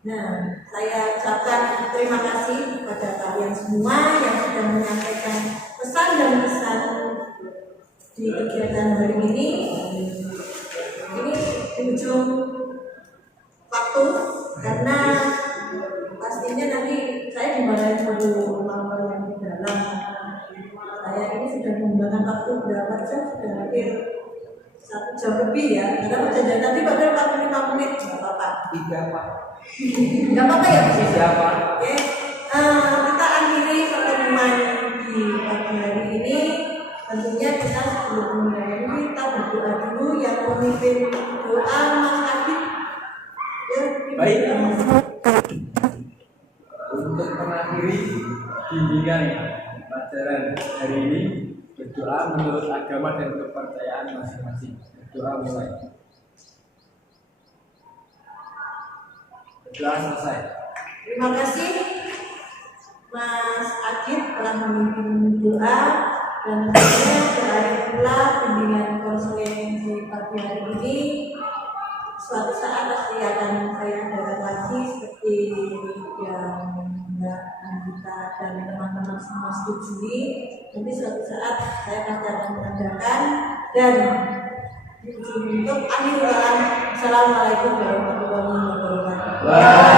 Nah, saya ucapkan terima kasih kepada kalian semua yang sudah menyampaikan pesan dan pesan di kegiatan hari ini. Ini di ujung waktu karena pastinya nanti saya dimarahin dulu yang di dalam. Saya ini sudah menggunakan waktu berapa jam? Sudah hampir 1 jam lebih ya. Karena perjanjian tadi padahal 45 menit, nggak apa-apa. 3 Pak. Nggak apa-apa ya. Siapa? Oke. Kita akhiri pertemuan di pagi hari ini. Tentunya kita sebelum memulai ini kita berdoa dulu yang memimpin doa Mas Adit. Ya, Baik. Untuk mengakhiri bimbingan pelajaran hari ini, berdoa menurut agama dan kepercayaan masing-masing. Berdoa mulai. Berdoa selesai. Terima kasih Mas Adit telah memimpin doa dan tentunya berakhir pula bimbingan konseling di pagi hari ini. Suatu saat pasti akan saya adakan lagi seperti yang Mbak Anggita dan teman-teman semua setujui. Nanti suatu saat saya akan mengadakan dan untuk akhir kalam. Assalamualaikum warahmatullahi wabarakatuh.